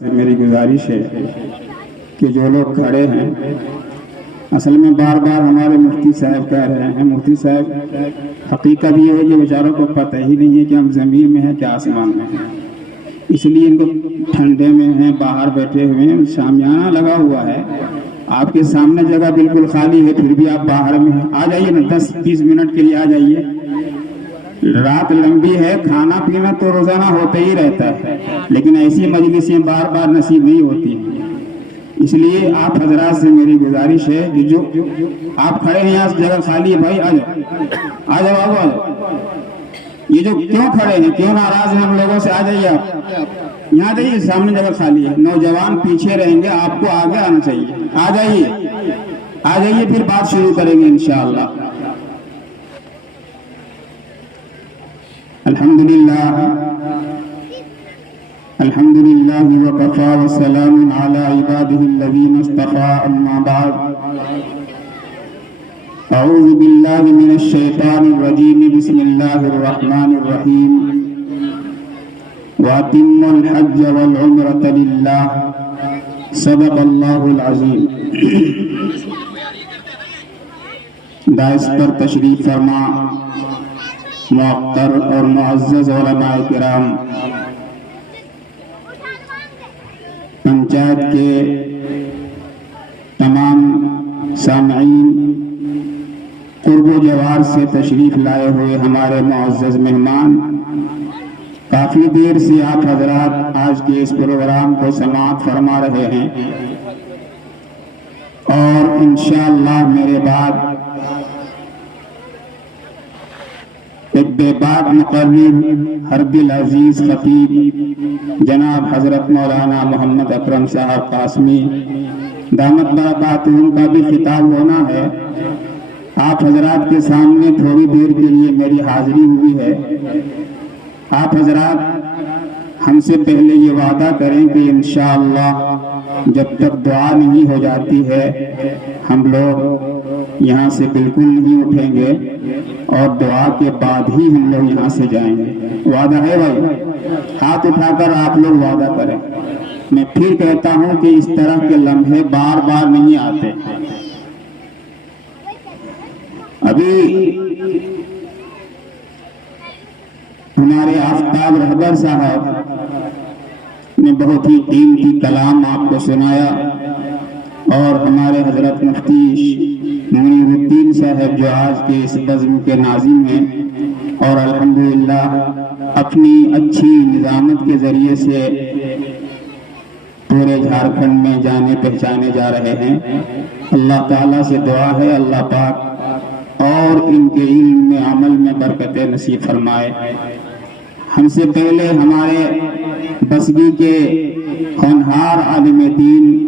میری گزارش ہے کہ جو لوگ کھڑے ہیں، اصل میں بار بار ہمارے مفتی صاحب کہہ رہے ہیں، مفتی صاحب حقیقت یہ ہے کہ بیچاروں کو پتہ ہی نہیں ہے کہ ہم زمین میں ہیں کہ آسمان میں ہیں، اس لیے ان کو ٹھنڈے میں ہیں، باہر بیٹھے ہوئے ہیں، شامیانہ لگا ہوا ہے، آپ کے سامنے جگہ بالکل خالی ہے، پھر بھی آپ باہر میں ہیں۔ آ جائیے نا 10-20 منٹ کے لیے آ جائیے، رات لمبی ہے، کھانا پینا تو روزانہ ہوتا ہی رہتا ہے، لیکن ایسی مجلسیں بار بار نصیب نہیں ہوتی ہیں۔ اس لیے آپ حضرات سے میری گزارش ہے کہ جو آپ کھڑے ہیں یہاں جگہ خالی ہے، بھائی آ جاؤ آ جاؤ۔ یہ جو کیوں کھڑے ہیں، کیوں ناراض ہیں ہم لوگوں سے، آ جائیے آپ یہاں جائیے، سامنے جگہ خالی ہے، نوجوان پیچھے رہیں گے، آپ کو آگے آنا چاہیے، آ جائیے پھر بات شروع کریں گے انشاءاللہ۔ الحمدللہ وکفی وسلام علی عباده الذین اصطفی، اما بعد، اعوذ باللہ من الشیطان الرجیم، بسم اللہ الرحمن الرحیم، وَأَتِمُّوا الْحَجَّ وَالْعُمْرَةَ لِلَّهِ صدق اللہ العظیم۔ دائس پر تشریف فرما معطر اور معزز علماء کرام، پنچایت کے تمام سامعین، قرب و جوار سے تشریف لائے ہوئے ہمارے معزز مہمان، کافی دیر سے آپ حضرات آج کے اس پروگرام کو سماعت فرما رہے ہیں، اور انشاءاللہ میرے بعد ایک بے باک مقرر حرب العزیز خطیب جناب حضرت مولانا محمد اکرم صاحب قاسمی دامت برکاتہم کا بھی خطاب ہونا ہے۔ آپ حضرات کے سامنے تھوڑی دیر کے لیے میری حاضری ہوئی ہے۔ آپ حضرات ہم سے پہلے یہ وعدہ کریں کہ انشاءاللہ جب تک دعا نہیں ہو جاتی ہے ہم لوگ یہاں سے بالکل نہیں اٹھیں گے، اور دعا کے بعد ہی ہم لوگ یہاں سے جائیں گے۔ وعدہ ہے بھائی؟ ہاتھ اٹھا کر آپ لوگ وعدہ کریں۔ میں پھر کہتا ہوں کہ اس طرح کے لمحے بار بار نہیں آتے۔ ابھی ہمارے آفتاب رہبر صاحب نے بہت ہی قیمتی کلام آپ کو سنایا، اور ہمارے حضرت مفتی منیر الدین صاحب جو آج کے اس بزم کے ناظم ہیں، اور الحمدللہ اپنی اچھی نظامت کے ذریعے سے پورے جھارکھنڈ میں جانے پہچانے جا رہے ہیں۔ اللہ تعالیٰ سے دعا ہے اللہ پاک اور ان کے علم میں عمل میں برکت نصیب فرمائے۔ ہم سے پہلے ہمارے بسگی کے ہونہار عالم دین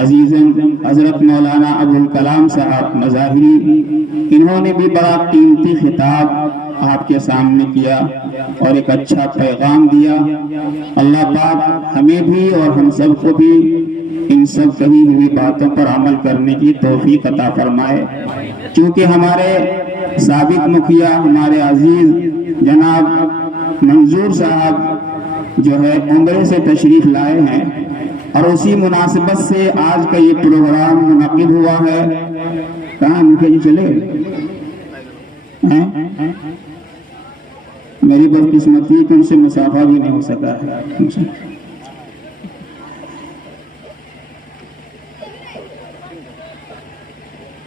عزیزاً حضرت مولانا ابوالکلام صاحب مظاہری، انہوں نے بھی بڑا قیمتی خطاب آپ کے سامنے کیا اور ایک اچھا پیغام دیا۔ اللہ پاک ہمیں بھی اور ہم سب کو بھی ان سب کہی ہوئی باتوں پر عمل کرنے کی توفیق عطا فرمائے۔ چونکہ ہمارے سابق مکھیا ہمارے عزیز جناب منظور صاحب جو ہے عمرے سے تشریف لائے ہیں، اور اسی مناسبت سے آج کا یہ پروگرام منعقد ہوا ہے۔ کہاں مکھیا جی چلے ہیں؟ میری بدقسمتی کہ ان سے مسافہ بھی نہیں ہو سکا ہے۔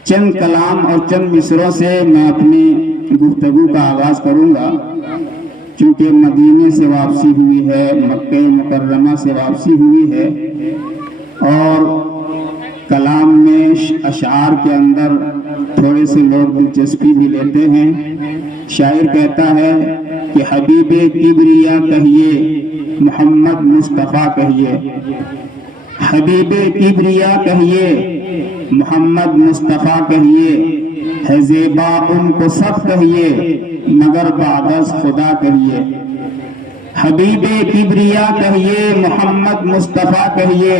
چند کلام اور چند مصروں سے میں اپنی گفتگو کا آغاز کروں گا، چونکہ مدینے سے واپسی ہوئی ہے، مکہ مکرمہ سے واپسی ہوئی ہے، اور کلام میں اشعار کے اندر تھوڑے سے لوگ دلچسپی بھی لیتے ہیں۔ شاعر کہتا ہے کہ حبیب کبریا کہیے، محمد مصطفیٰ کہیے، حبیب کبریا کہیے، محمد مصطفیٰ کہیے، ہے زیبا ان کو سب کہیے، مگر بعد از خدا کہیے۔ حبیب کبریا کہیے، محمد مصطفیٰ کہیے،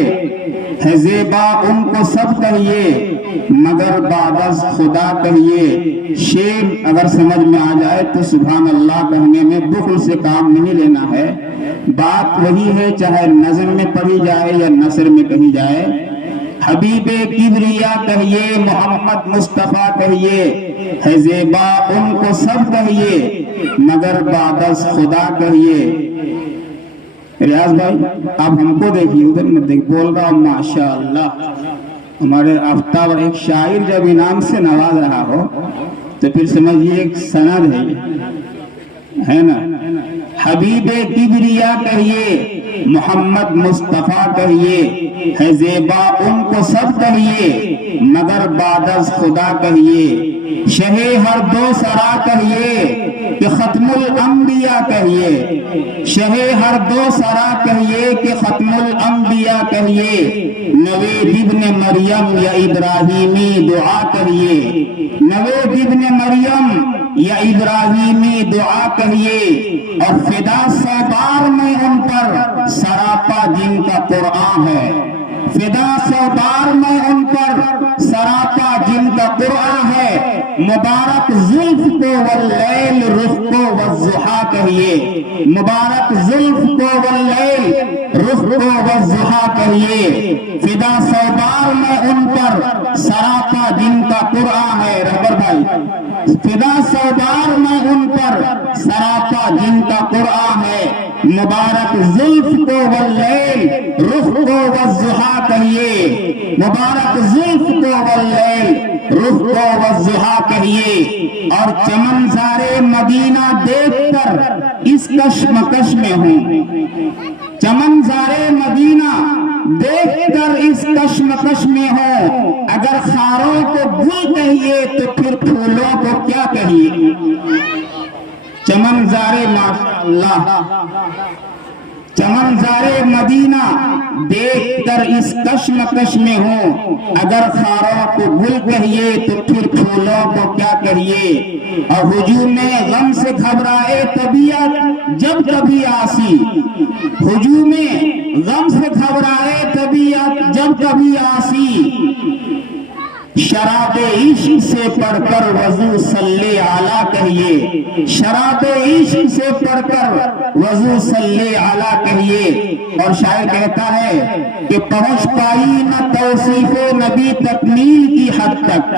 ہے زیبا ان کو سب کہیے، مگر بعد از خدا کہیے۔ شعر اگر سمجھ میں آ جائے تو سبحان اللہ کہنے میں بخل سے کام نہیں لینا ہے، بات وہی ہے چاہے نظم میں پڑھی جائے یا نثر میں کہی جائے. حبیب کبریا کہیے، محمد مصطفیٰ کہیے، ہے زیبا ان کو سب کہیے، مگر بعد از خدا کہیے. ریاض بھائی آپ ہم کو دیکھیے، ادھر مت دیکھ. بول رہا ہوں ماشاءاللہ. ہمارے آفتاب ایک شاعر جب انعام سے نواز رہا ہو تو پھر سمجھیے ایک سند ہے نا. حبیب کبریا کہیے، محمد مصطفیٰ کہیے، ہے زیبا ان کو سب کہیے، مگر بعد از خدا کہیے. شہ ہر دو سرا کہیے کہ ختم الانبیاء کہیے، شہ ہر دو سرا کہیے کہ ختم الانبیاء کہیے. نوید ابن مریم یا ابراہیمی دعا کہیے، نوید ابن مریم یا ابراہیمی دعا کہیے. اور فدا سو بار میں ان پر سراپا جن کا قرآن ہے، فدا سو بار میں ان پر سراپا جن کا قرآن ہے. مبارک زلف کو واللیل رخ کو والضحا کہیے، مبارک زلف کو واللیل رخ کو والضحا کہیے. فدا سو بار میں ان پر سراپا جن کا قرآن ہے. رہبر بھائی فدا سو بار میں ان پر سراپا جن کا قرآن ہے. مبارک زلف کو واللیل رخ کو والضحا کہیے، مبارک زلف کو واللیل رخ کو والضحا کہیے. اور چمنزار مدینہ دیکھ کر اس کشمکش میں ہوں، چمنزار مدینہ دیکھ کر اس کشمکش میں ہوں. اگر خاروں کو گل کہیے تو پھر پھولوں کو کیا کہیے. چمنزار ماشاءاللہ، چمنزار مدینہ دیکھ کر اس کشمکش میں ہوں. اگر خاروں کو گل کہیے تو پھر پھولوں کو کیا کہیے. اور ہجوم میں غم سے گھبرائے طبیعت جب کبھی آسی، ہجوم میں غم سے گھبرائے طبیعت جب کبھی آسی. شراب عشق سے پڑھ کر وضو صلی اعلیٰ کہیے، شراب عشق سے پڑھ کر وضو صلی اعلیٰ کہیے. اور شاعر کہتا ہے کہ پہنچ پائی نہ توصیف نبی تکمیل کی حد تک،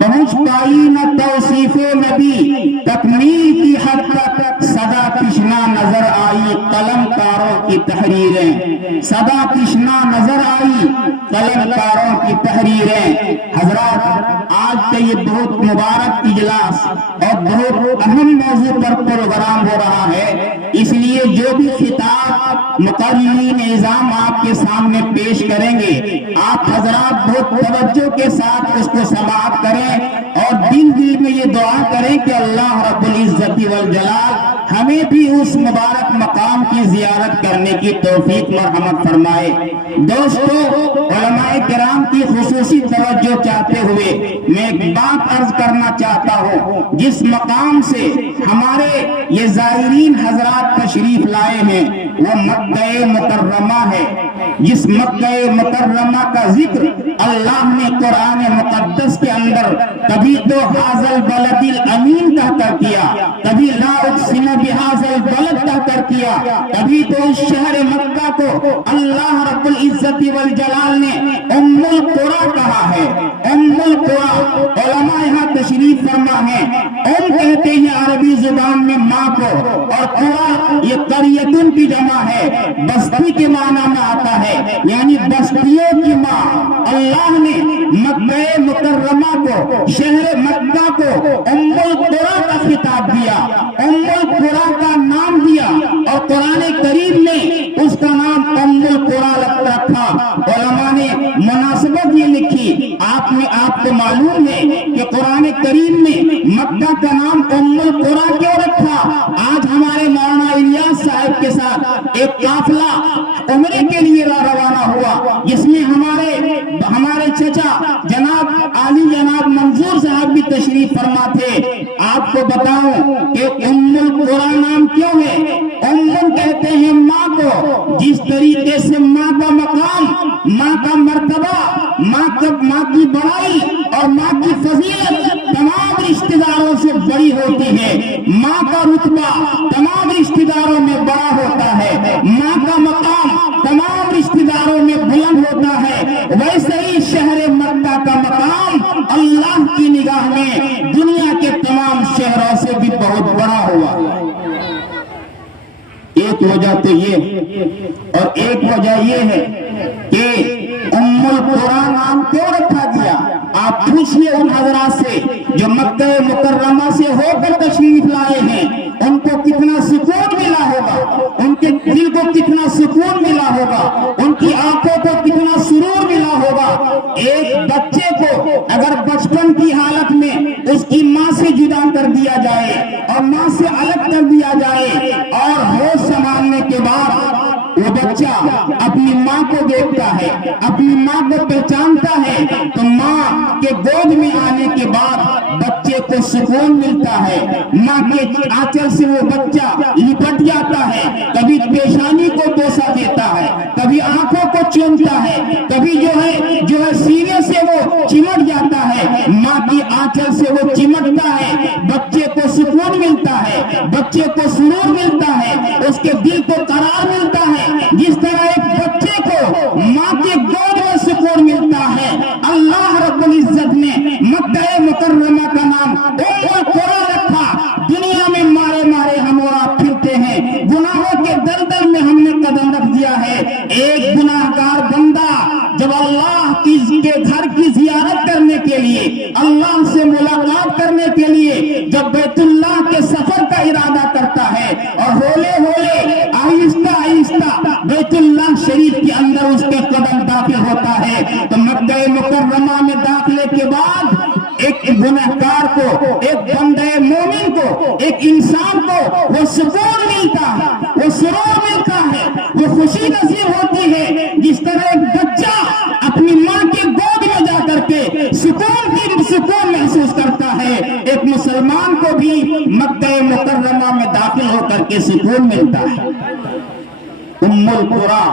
پہنچ پائی نہ توصیف نبی تکمیل کی حد تک. صدا تشنا نظر آئی قلم کاروں کی تحریریں، صدا تشنا نظر آئی قلم کاروں کی تحریریں. حضرات آج کا یہ بہت مبارک اجلاس اور بہت اہم موضوع پر پروگرام ہو رہا ہے. اس لیے جو بھی خطاب مقررین نظام آپ کے سامنے پیش کریں گے، آپ حضرات بہت توجہ کے ساتھ اس کو سماعت کریں اور دل میں یہ دعا کریں کہ اللہ رب العزت والجلال ہمیں بھی اس مبارک مقام کی زیارت کرنے کی توفیق مرحمت فرمائے. دوستو، علماء کرام کی خصوصی توجہ چاہتے ہوئے میں ایک بات عرض کرنا چاہتا ہوں. جس مقام سے ہمارے یہ زائرین حضرات تشریف لائے ہیں وہ مکہ مکرمہ ہے. جس مکہ مکرمہ کا ذکر اللہ نے قرآن مقدس کے اندر کبھی تو حاضل بلد الامین کہہ کر کیا، کبھی لا اقسم بحاضل بلد کہہ کر کیا، کبھی تو اس شہر مکہ کو اللہ رب العزت والجلال نے ام القری کہا ہے. ام القری علماء یہاں تشریف فرما ہے. ام کہتے ہیں عربی زبان میں ماں کو، اور قری یہ قریتن کی جمع ہے، بستی کے معنی میں آتا ہے، یعنی بستیوں کی ماں. اللہ نے مکہ مکرمہ کو، شہر مکہ کو ام القری کا خطاب دیا، ام القری کا نام دیا، اور قرآن کریم نے اس کا نام ام القری رکھا. علماء نے مناسبت یہ لکھی، آپ کو معلوم ہے کہ قرآن کریم نے مکہ کا نام ام القری کیوں رکھا. آج ہمارے مولانا الیاس صاحب کے ساتھ ایک قافلہ عمرے کے لیے روانہ ہوا، جس میں ہمارے چچا جناب عالی جناب منظور صاحب بھی تشریف فرما تھے. آپ کو بتاؤں کہ ام القری نام کیوں ہے. ام کہتے ہیں ماں کو. جس طریقے سے ماں کا مقام، ماں کا مرتبہ، ماں کی بڑائی اور ماں کی فضیلت تمام رشتہ داروں سے بڑی ہوتی ہے، ماں کا رتبہ تمام رشتہ داروں میں بڑا ہوتا ہے. ہوتا ہے ویسے ہی شہر مکہ کا مقام اللہ کی نگاہ میں دنیا کے تمام شہروں سے بھی بہت بڑا ہوا۔ ایک وجہ تو یہ اور ایک وجہ یہ ہے کہ ام القریٰ نام کیوں رکھا گیا؟ آپ پوچھئے ان حضرات سے جو مکہ مکرمہ سے ہو کر تشریف لائے ہیں، ان کو کتنا سکون ملا ہوگا، ان کے دل کو کتنا سکون ملا ہوگا، ان کی آنکھوں کو کتنا سرور ملا ہوگا۔ ایک بچے کو اگر بچپن کی حالت میں اس کی ماں سے جدا کر دیا جائے اور ماں سے الگ کر دیا جائے اور ہوش سنبھالنے کے بعد وہ بچہ اپنی ماں کو دیکھتا ہے، اپنی ماں کو پہچانتا ہے، تو ماں کے گود میں آنے کے بعد بچے کو سکون ملتا ہے۔ ماں کے آنچل سے وہ بچہ لپٹ جاتا ہے، کبھی پیشانی کو بوسہ دیتا ہے، کبھی آنکھوں کو چومتا ہے، کبھی جو ہے سینے سے وہ چمٹ جاتا ہے، ماں کی آنچل سے وہ چمٹتا ہے، بچے کو سکون ملتا ہے، بچے کو سرور ملتا ہے، اس کے دل کو قرار ملتا ہے۔ جس طرح ایک بچے کو ماں کے گود میں سکون ملتا ہے، اللہ رب العزت نے مکہ مکرمہ کا نام ام القریٰ رکھا۔ دنیا میں مارے مارے ہم اور آپ پھرتے ہیں، گناہوں کے دلدل میں ہم نے قدم رکھ دیا ہے۔ ایک گناہگار بندہ جب اللہ کے گھر کی زیارت کرنے کے لیے، اللہ سے ملاقات کرنے کے لیے جب بیت اللہ کے سفر کا ارادہ کرتا ہے اور ہولے ہولے آہستہ آہستہ بیت اللہ شریف کے اندر اس کے قدم داخل ہوتا ہے، تو مکہ مکرمہ میں داخلے کے بعد ایک گنہگار کو، ایک بندہ مومن کو، ایک انسان کو وہ سکون ملتا ہے، وہ سرور ملتا ہے، وہ خوشی نصیب ہوتی ہے۔ جس طرح ایک بچہ اپنی ماں کی گود میں جا کر کے سکون محسوس کرتا ہے، ایک مسلمان کو بھی مکہ مکرمہ میں داخل ہو کر کے سکون ملتا ہے۔ ام القریٰ،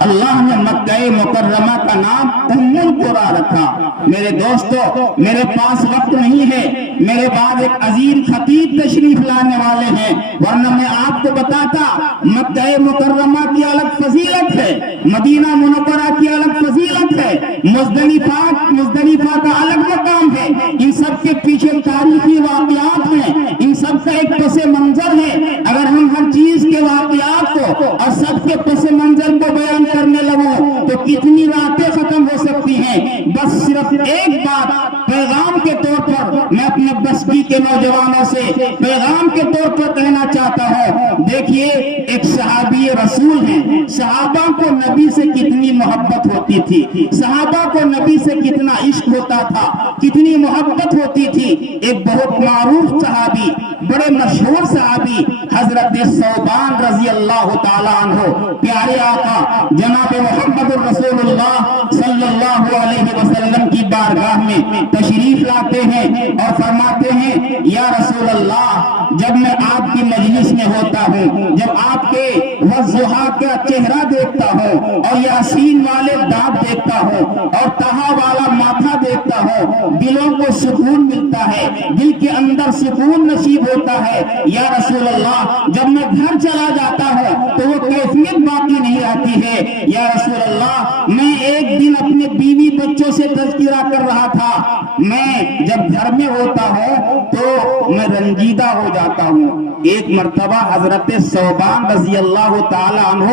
اللہ نے مکہ مکرمہ کا نام ام القریٰ رکھا۔ میرے دوستو، میرے پاس وقت نہیں ہے، میرے بعد ایک عظیم خطیب تشریف لانے والے ہیں، ورنہ میں آپ کو بتاتا مکہ مکرمہ کی الگ فضیلت ہے، مدینہ منورہ کی الگ فضیلت ہے، مزدلفہ کا الگ مقام ہے۔ ان سب کے پیچھے تاریخی واقعات ہیں، ان سب کا ایک پس منظر ہے۔ اگر ہم ہر چیز کے واقعات کو اور سب کے پس منظر کو بیان کرنے لگوں تو کتنی راتیں ختم ہو سکتی ہیں۔ بس صرف ایک بات پیغام کے طور پر میں اپنے بستی کے نوجوانوں سے پیغام کے طور پر کہنا چاہتا ہوں۔ دیکھیے، ایک صحابی رسول ہیں، صحابہ کو نبی سے کتنی محبت ہوتی تھی، صحابہ کو نبی سے کتنا عشق ہوتا تھا، کتنی محبت ہوتی تھی۔ ایک بہت معروف صحابی، بڑے مشہور صحابی حضرت ثوبان رضی اللہ تعالیٰ عنہ، پیارے آقا جناب محمد الرسول اللہ صلی اللہ علیہ وسلم کی بارگاہ میں تشریف لاتے ہیں اور فرماتے ہیں، یا رسول اللہ، جب میں آپ کی مجلس میں ہوتا ہوں، جب آپ کے والضحیٰ کا چہرہ دیکھتا ہوں اور یاسین والے دانت دیکھتا ہوں اور طہا والا ماتھا دیکھتا ہوں، دلوں کو سکون ملتا ہے، دل کے اندر سکون نصیب ہوتا ہے۔ یا رسول اللہ، جب میں گھر چلا جاتا ہوں تو وہ کیفیت باقی نہیں آتی ہے۔ یا رسول اللہ، میں ایک دن اپنے بیوی بچوں سے تذکرہ کر رہا تھا، میں جب گھر میں ہوتا ہوں تو میں رنجیدہ ہو جاتا ہوں۔ ایک مرتبہ حضرت ثوبان رضی اللہ تعالی عنہ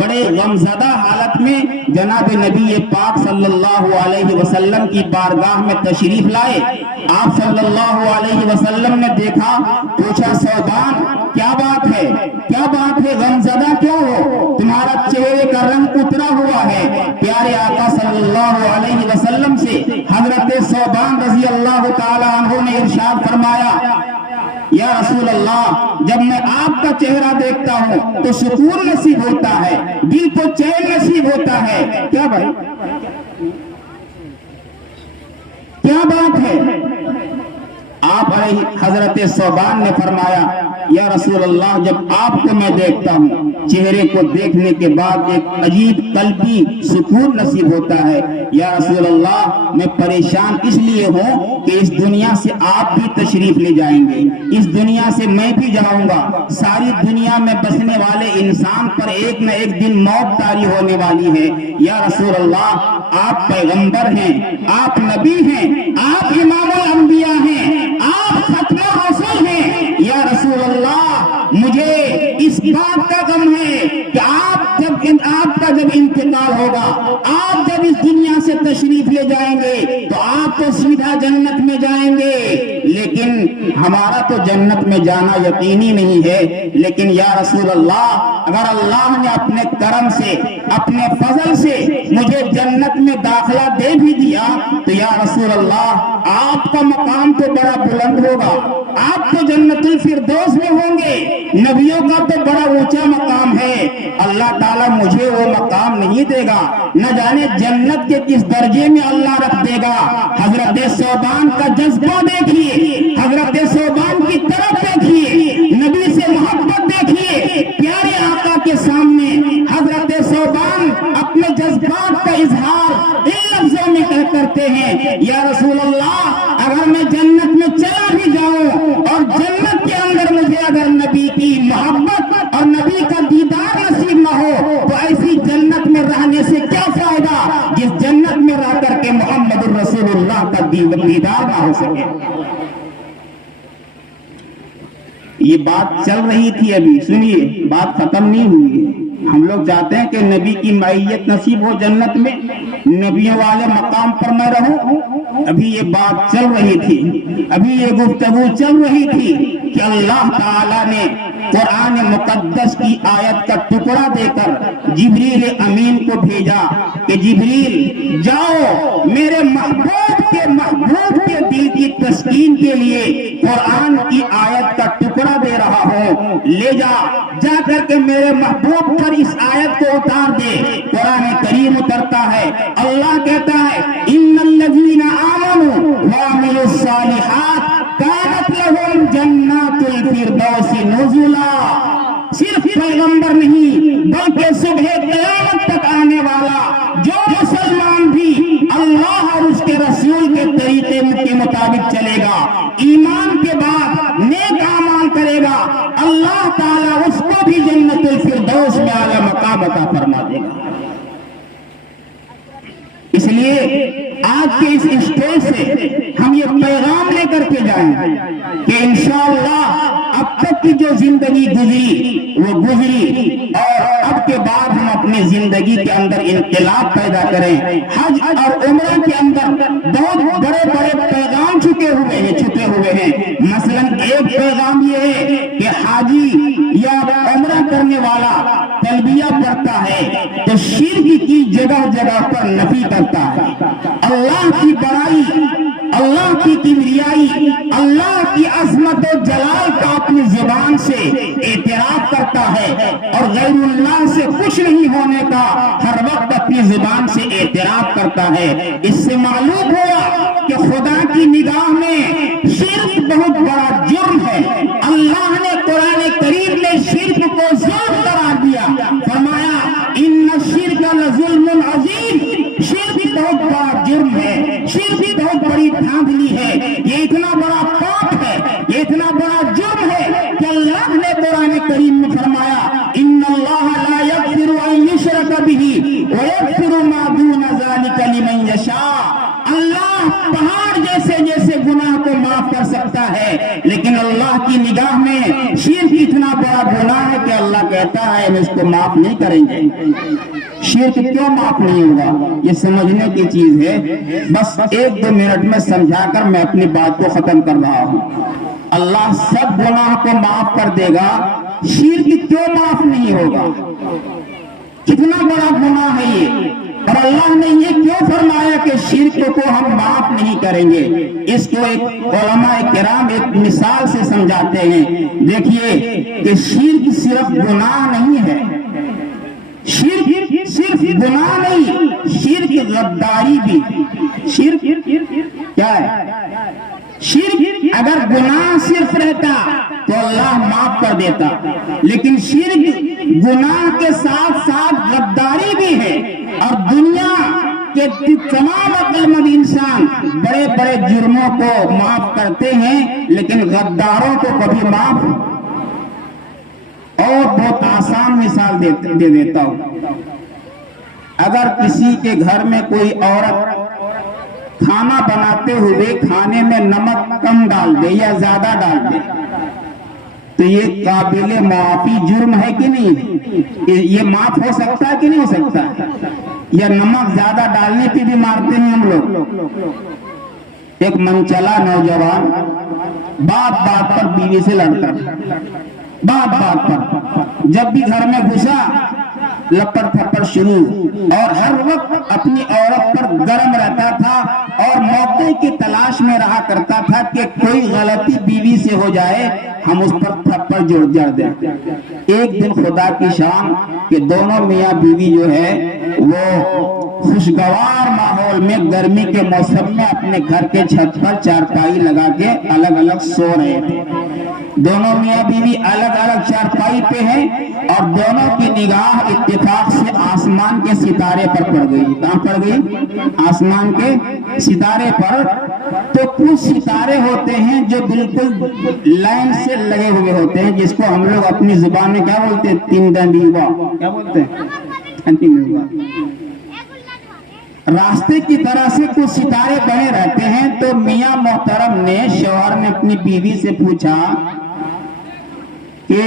بڑے غمزدہ حالت میں جناب نبی پاک صلی اللہ علیہ وسلم کی بارگاہ میں تشریف لائے۔ آپ صلی اللہ علیہ وسلم نے دیکھا، پوچھا، ثوبان کیا بات ہے، کیا بات ہے، غمزدہ کیوں ہو، تمہارا چہرے کا رنگ اترا ہوا ہے۔ پیارے آقا صلی اللہ علیہ وسلم سے حضرت ثوبان رضی اللہ تعالی عنہ نے ارشاد فرمایا، یا رسول اللہ، جب میں آپ کا چہرہ دیکھتا ہوں تو سکون نصیب ہوتا ہے، دل کو چین نصیب ہوتا ہے۔ کیا بھائی، کیا بات ہے؟ آپ حضرت ثوبان نے فرمایا یا رسول اللہ جب آپ کو میں دیکھتا ہوں چہرے کو دیکھنے کے بعد ایک عجیب قلبی سکون نصیب ہوتا ہے، یا رسول اللہ میں پریشان اس لیے ہوں کہ اس دنیا سے آپ بھی تشریف لے جائیں گے، اس دنیا سے میں بھی جاؤں گا، ساری دنیا میں بسنے والے انسان پر ایک نہ ایک دن موت طاری ہونے والی ہے، یا رسول اللہ آپ پیغمبر ہیں، آپ نبی ہیں، آپ امام الانبیاء ہیں، آپ ختم رسول ہیں، یا رسول اللہ مجھے اس بات کا غم ہے کہ آپ کا جب انتقال ہوگا، آپ جب اس دنیا سے تشریف لے جائیں گے تو آپ تو سیدھا جنت میں جائیں گے، لیکن ہمارا تو جنت میں جانا یقینی نہیں ہے، لیکن یا رسول اللہ اگر اللہ نے اپنے کرم سے اپنے فضل سے مجھے جنت میں داخلہ دے بھی دیا تو یا رسول اللہ آپ کا مقام تو بڑا بلند ہوگا، آپ تو جنت الفردوس میں ہوں گے، نبیوں کا تو بڑا اونچا مقام ہے، اللہ تعالیٰ مجھے وہ مقام نہیں دے گا، نہ جانے جنت کے کس درجے میں اللہ رکھ دے گا۔ حضرت ثوبان کا جذبہ دیکھیے، حضرت ثوبان کی طرف دیکھیے، نبی سے محبت دیکھیے، پیارے آقا کے سامنے حضرت ثوبان اپنے جذبات کا اظہار ان لفظوں میں کرتے ہیں یا رسول اللہ اگر میں جنت میں چلا بھی جاؤں اور جنت کے اندر مجھے اگر نبی کی محبت اور نبی کا دیدار نصیب نہ ہو تو ایسی جنت میں رہنے سے کیا فائدہ جس جنت میں رہ کر کے محمد الرسول اللہ کا دیدار نہ ہو سکے۔ یہ بات چل رہی تھی، ابھی سنیے، بات ختم نہیں ہوئی ہے۔ ہم لوگ چاہتے ہیں کہ نبی کی معیت نصیب ہو جنت میں، نبیوں والے مقام پر میں رہوں۔ ابھی یہ بات چل رہی تھی، ابھی یہ گفتگو چل رہی تھی کہ اللہ تعالیٰ نے قرآن مقدس کی آیت کا ٹکڑا دے کر جبریل امین کو بھیجا کہ جبریل جاؤ میرے محبوب کے دل کی تسکین کے لیے قرآن کی آیت کا ٹکڑا دے رہا ہوں، لے جا کر کے میرے محبوب پر اس آیت کو اتار دے۔ قرآن کریم اترتا ہے، اللہ کہتا ہے ان الذین آمنوا وعملوا الصالحات کانت لهم جنات الفردوس نزلا۔ صرف پیغمبر نہیں بلکہ صبح قیامت تک آنے والا جو مسلمان بھی اللہ اور اس کے رسول کے طریقے کے مطابق چلے گا، ایمان کے بعد نیک اعمال کرے گا، اللہ تعالیٰ اس کو بھی جنت الفردوس میں اعلیٰ مقام عطا فرما دے گا۔ اس لیے آج کے اس اسٹیج سے ہم یہ پیغام لے کر کے جائیں کہ انشاءاللہ اب تک کی جو زندگی گزری وہ گزری، اور اب کے بعد ہم اپنی زندگی کے اندر انقلاب پیدا کریں۔ حج اور عمرہ کے اندر بہت بڑے بڑے پیغام چھپے ہوئے ہیں۔ مثلا ایک پیغام یہ ہے کہ حاجی یا عمرہ کرنے والا تلبیہ پڑھتا ہے تو شرک کی جگہ جگہ پر نفی کرتا ہے، اللہ کی بڑائی، اللہ کی کبریائی، اللہ کی عظمت و جلال کا اپنی زبان سے اعتراف کرتا ہے، اور غیر اللہ سے خوش نہیں ہونے کا ہر وقت اپنی زبان سے اعتراف کرتا ہے۔ اس سے معلوم ہوا کہ خدا کی نگاہ میں شرک بہت بڑا جرم ہے۔ اللہ نے قرآن کریم میں شرک کو ظلم قرار دیا، فرمایا ان الشرک لظلم عظیم، شرک بہت بڑا جرم ہے، شرک بہت بڑی دھاندلی ہے، یہ اتنا بڑا پاپ ہے، یہ اتنا بڑا جرم ہے کہ اللہ نے قرآن کریم میں فرمایا ان اللہ لا یغفر ان یشرک بہ ویغفر ما دون ذلک لمن یشاء۔ اللہ پہاڑ جیسے گناہ کو معاف کر سکتا ہے، لیکن اللہ کی نگاہ میں شرک اتنا بڑا گناہ ہے کہ اللہ کہتا ہے ہم اس کو معاف نہیں کریں گے۔ شرک کیوں معاف نہیں ہوگا یہ سمجھنے کی چیز ہے، بس ایک دو منٹ میں سمجھا کر میں اپنی بات کو ختم کر رہا ہوں۔ اللہ سب گناہ کو معاف کر دے گا، شرک کیوں معاف نہیں ہوگا؟ کتنا بڑا گناہ ہے یہ، اور اللہ نے یہ کیوں فرمایا کہ شرک کو ہم معاف نہیں کریں گے؟ اس کو ایک علماء کرام ایک مثال سے سمجھاتے ہیں۔ دیکھیے کہ شرک صرف گناہ نہیں ہے، شرک صرف گناہ نہیں، شرک غداری بھی، شرک کیا ہے؟ شرک اگر گناہ صرف رہتا تو اللہ معاف کر دیتا، لیکن شرک گناہ کے ساتھ ساتھ غداری بھی ہے، اور دنیا کے تمام عقل مند انسان بڑے بڑے جرموں کو معاف کرتے ہیں لیکن غداروں کو کبھی معاف۔ اور بہت آسان مثال دے دیتا ہوں، اگر کسی کے گھر میں کوئی عورت کھانا بناتے ہوئے کھانے میں نمک کم ڈال دے یا زیادہ ڈال دے تو یہ قابل معافی جرم ہے کہ نہیں؟ یہ معاف ہو سکتا ہے کہ نہیں ہو سکتا؟ یا نمک زیادہ ڈالنے پہ بھی مارتے ہیں ہم لوگ۔ ایک منچلا نوجوان بات بات پر بیوی سے لڑتا، بات بات پر، جب بھی گھر میں گھسا لپڑ تھپڑ شروع، اور ہر وقت اپنی عورت پر گرم رہتا تھا اور موقع کی تلاش میں رہا کرتا تھا کہ کوئی غلطی بیوی سے ہو جائے ہم اس پر تھپڑ جڑ دیں۔ ایک دن خدا کی شان کہ دونوں میاں بیوی جو ہے وہ خوشگوار ماحول میں گرمی کے موسم میں اپنے گھر کے چھت پر چارپائی لگا کے الگ الگ سو رہے تھے۔ دونوں میاں بیوی الگ الگ چارپائی پہ ہیں اور دونوں کی نگاہ اتفاق سے آسمان کے ستارے پر پڑ گئی۔ کہاں پڑ گئی؟ آسمان کے ستارے پر۔ تو کچھ ستارے ہوتے ہیں جو بالکل لائن سے لگے ہوئے ہوتے ہیں، جس کو ہم لوگ اپنی زبان میں کیا بولتے ہیں؟ تین ڈنڈیوا، کیا بولتے ہیں؟ راستے کی طرح سے کچھ ستارے بنے رہتے ہیں۔ تو میاں محترم نے، شوہر نے اپنی بیوی سے پوچھا کہ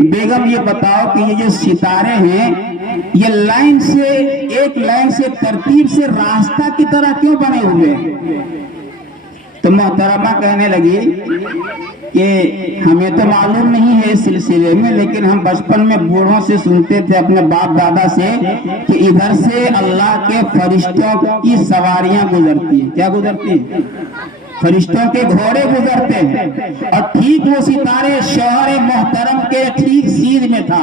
بیگم یہ بتاؤ کہ یہ جو ستارے ہیں یہ لائن سے، ایک لائن سے ترتیب سے راستہ کی طرح کیوں بنے ہوئے ہیں؟ تو محترمہ کہنے لگی کہ ہمیں تو معلوم نہیں ہے اس سلسلے میں، لیکن ہم بچپن میں بوڑھوں سے سنتے تھے، اپنے باپ دادا سے، کہ ادھر سے اللہ کے فرشتوں کی سواریاں گزرتی ہیں۔ کیا گزرتی ہیں؟ فرشتوں کے گھوڑے گزرتے ہیں، اور ٹھیک وہ ستارے شوہر محترم کے ٹھیک سیدھ میں تھا۔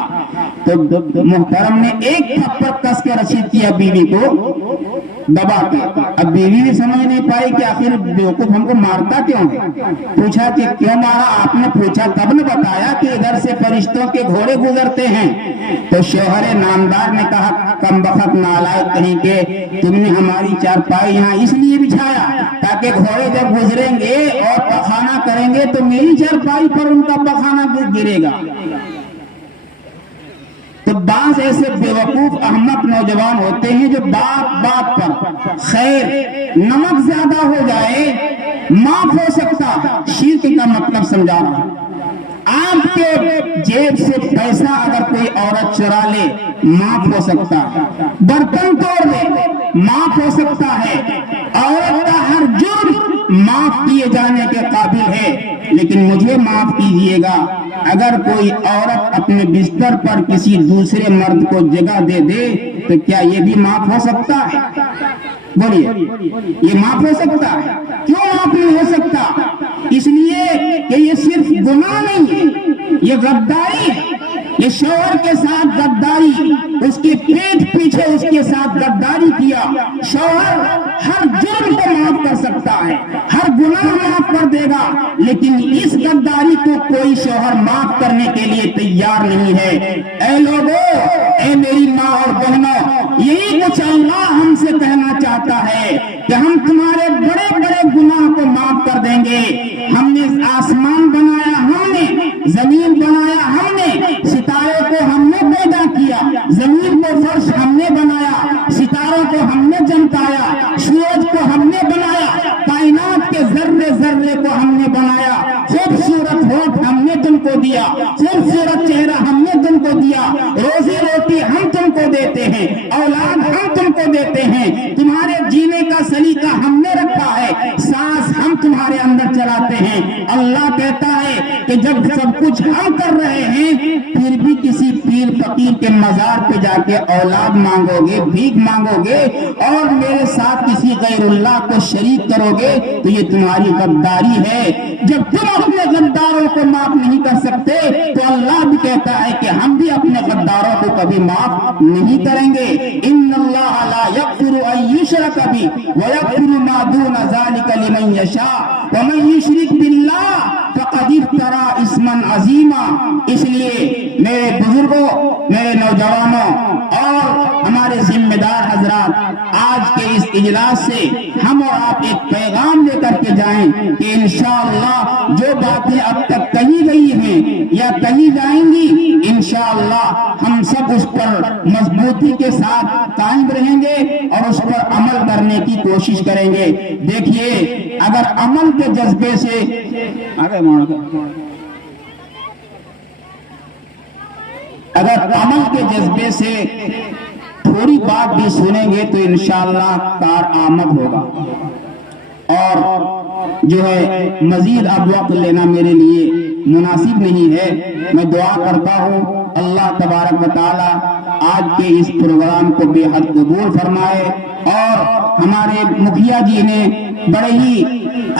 تو محترم نے ایک تھپڑ کس کے رشید کیا بیوی کو دبا کے۔ اب بیوی بھی سمجھ نہیں پائی کہ آخر بیوقوف ہم کو مارتا کیوں ہے۔ پوچھا کہ کیوں مارا؟ آپ نے پوچھا، تب نے بتایا کہ ادھر سے فرشتوں کے گھوڑے گزرتے ہیں۔ تو شوہر نامدار نے کہا، کم بخت نالائق کہیں کہ تم نے ہماری چارپائی یہاں اس لیے بچھایا تاکہ گھوڑے جب گزریں گے اور پخانا کریں گے تو میری چارپائی پر ان کا پخانا گرے گا۔ تو بعض ایسے بیوقوف احمق نوجوان ہوتے ہیں جو بات بات پر، خیر نمک زیادہ ہو جائے معاف ہو سکتا، شرک کا مطلب سمجھا رہا ہوں۔ آپ کے جیب سے پیسہ اگر کوئی عورت چرا لے معاف ہو سکتا ہے، برتن توڑ لے معاف ہو سکتا ہے، عورت کا ہر جرم معاف کیے جانے کے قابل ہے۔ لیکن مجھے معاف کیجئے گا، اگر کوئی عورت اپنے بستر پر کسی دوسرے مرد کو جگہ دے دے تو کیا یہ بھی معاف ہو سکتا ہے؟ بولیے، یہ معاف ہو سکتا ہے؟ کیوں معاف نہیں ہو سکتا؟ اس لیے کہ یہ صرف گناہ نہیں ہے، یہ غداری ہے، یہ شوہر کے ساتھ غداری، اس کے پیٹ پیچھے اس کے ساتھ غداری کیا۔ شوہر ہر جرم کو معاف کر سکتا ہے، ہر گناہ معاف کر دے گا، لیکن اس غداری کو کوئی شوہر معاف کرنے کے لیے تیار نہیں ہے۔ اے لوگو، اے میری ماں اور بہنوں، یہی کچھ اللہ ہم سے کہنا چاہتا ہے کہ ہم تمہارے بڑے بڑے گناہ کو معاف کر دیں گے۔ ہم نے آسمان بنایا، ہم نے زمین بنایا، ہم نے ستارے کو ہم نے پیدا کیا، زمین کو فرش ہم نے بنایا، ستاروں کو ہم نے چمکایا، سورج کو ہم نے بنایا، کائنات کے ذرے ذرے کو ہم نے بنایا، خوبصورت ہونٹ ہم نے تم کو دیا، خوبصورت چہرہ ہم نے تم کو دیا، روزی روٹی ہم تم کو دیتے ہیں، اولاد ہم تم کو دیتے ہیں، تمہارے جینے کا سلیقہ ہم نے رکھا ہے، سانس ہم تمہارے اندر چلاتے ہیں۔ اللہ کہتا ہے کہ جب سب کچھ ہم کر رہے ہیں پھر بھی کسی پیر فقیر کے مزار پہ جا کے اولاد مانگو گے، بھیک مانگو گے اور میرے ساتھ کسی غیر اللہ کو شریک کرو گے تو یہ تمہاری غداری ہے۔ جب تم اپنے غداروں کو معاف نہیں کر سکتے تو اللہ بھی کہتا ہے کہ ہم بھی اپنے غداروں کو کبھی معاف نہیں کریں گے۔ ان اللہ لا یغفر ان یشرک بہ ویغفر ما ما دون ذلك لمن یشاء ومن یشرک باللہ فقد افترى اسما عظیما۔ اس لیے میرے بزرگوں، میرے نوجوانوں اور ہمارے ذمہ دار حضرات، آج کے اس اجلاس سے ہم اور آپ ایک پیغام لے کر کے جائیں کہ انشاءاللہ جو باتیں اب تک کہی گئی ہیں یا کہی جائیں گی، انشاءاللہ ہم سب اس پر مضبوطی کے ساتھ قائم رہیں گے اور اس پر عمل کرنے کی کوشش کریں گے۔ دیکھیے، اگر عمل کے جذبے سے تھوڑی بات بھی سنیں گے تو انشاءاللہ کارآمد ہوگا۔ اور جو ہے مزید اب وقت لینا میرے لیے مناسب نہیں ہے۔ میں دعا کرتا ہوں اللہ تبارک و تعالی آج کے اس پروگرام کو بے حد قبول فرمائے، اور ہمارے مکھیا جی نے بڑے ہی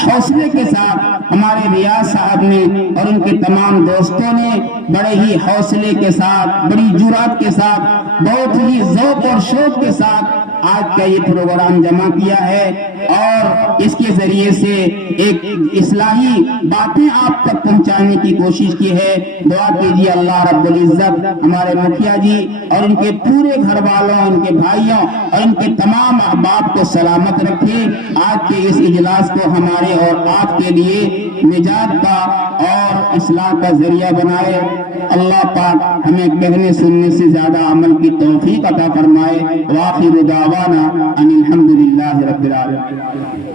حوصلے کے ساتھ، ہمارے ریاض صاحب نے اور ان کے تمام دوستوں نے بڑے ہی حوصلے کے ساتھ، بڑی جرات کے ساتھ، بہت ہی ذوق اور شوق کے ساتھ آج کا یہ پروگرام جمع کیا ہے، اور اس کے ذریعے سے ایک اصلاحی باتیں آپ تک پہنچانے کی کوشش کی ہے۔ دعا کیجیے اللہ رب العزت ہمارے مکھیا جی اور ان کے پورے گھر والوں، ان کے بھائیوں اور ان کے تمام احباب کو سلامت رکھے۔ آج کے اس اجلاس کو ہمارے اور آپ کے لیے نجات کا اور اصلاح کا ذریعہ بنائے۔ اللہ پاک ہمیں کہنے سننے سے زیادہ عمل کی توفیق عطا فرمائے۔ وآخر دعوانا ان الحمدللہ رب العالمین۔